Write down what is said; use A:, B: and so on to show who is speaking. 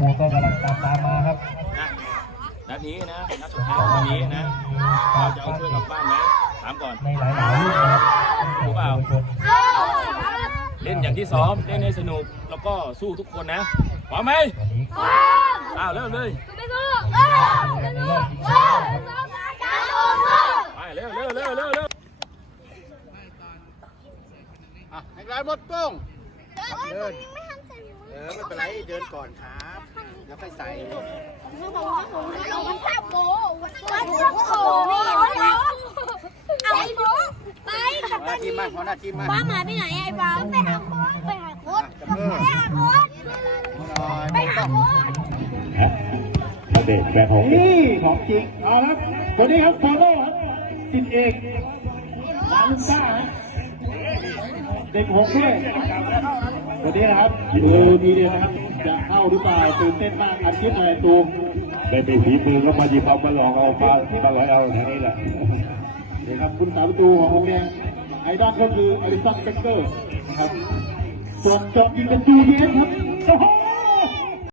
A: มูลก็กำลังตามตามมาครับ
B: นะนัดนี้นะนัดสุดท้ายของวันนี้นะเราจะเอาช่วยกลับบ้านไหมถามก่อน
A: ในหลายๆรุ่นนะครับ
B: รู้เปล่าเล่นอย่างที่ซ้อมเล่นให้สนุกแล้วก็สู้ทุกคนนะพร้อมไหม
A: วันนี้
B: อ้าวเริ่มเลย
A: ในรอบชิงแชมป์นะครับ
B: ไปเร็วเร็วเร็วเร็วเร็ว
C: อะให้ร้านหมดกล้องเดินเออไม่เป็นไรเดินก่อนครับแล้วค่อยใส่
D: ไปกับ
C: หัวหน้าทีมมาหัวหน้าทีมมา
D: ป้าหมาไปไหนไอ้ป้าไปหาโค้ดไปหาโค้ดไปหาโค้ดไปหาโค้ด
E: ประเด็นแบกของ
A: นี่ของจริงเอาครับคนนี้ครับฟอลโล่ครับสิทธิเอกลาลุงซ่าเด็กหกด้วย คนนี้นะครับดูทีเดียวนะครับจะเข้าหรือเปล่าตื่นเต้นมากอัดคลิปเลยตูม
E: ได้มีฝีมือก็มาหยิบเอามาลองเอามามาลอยเอาทางนี้แหละ
A: นี่ครับคุณสาประตูของโรงเรียนไอดอลก็คืออลิสันเบเกอร์นะครับส่วนจบยิงเป็นจูเยนครับโอ้โห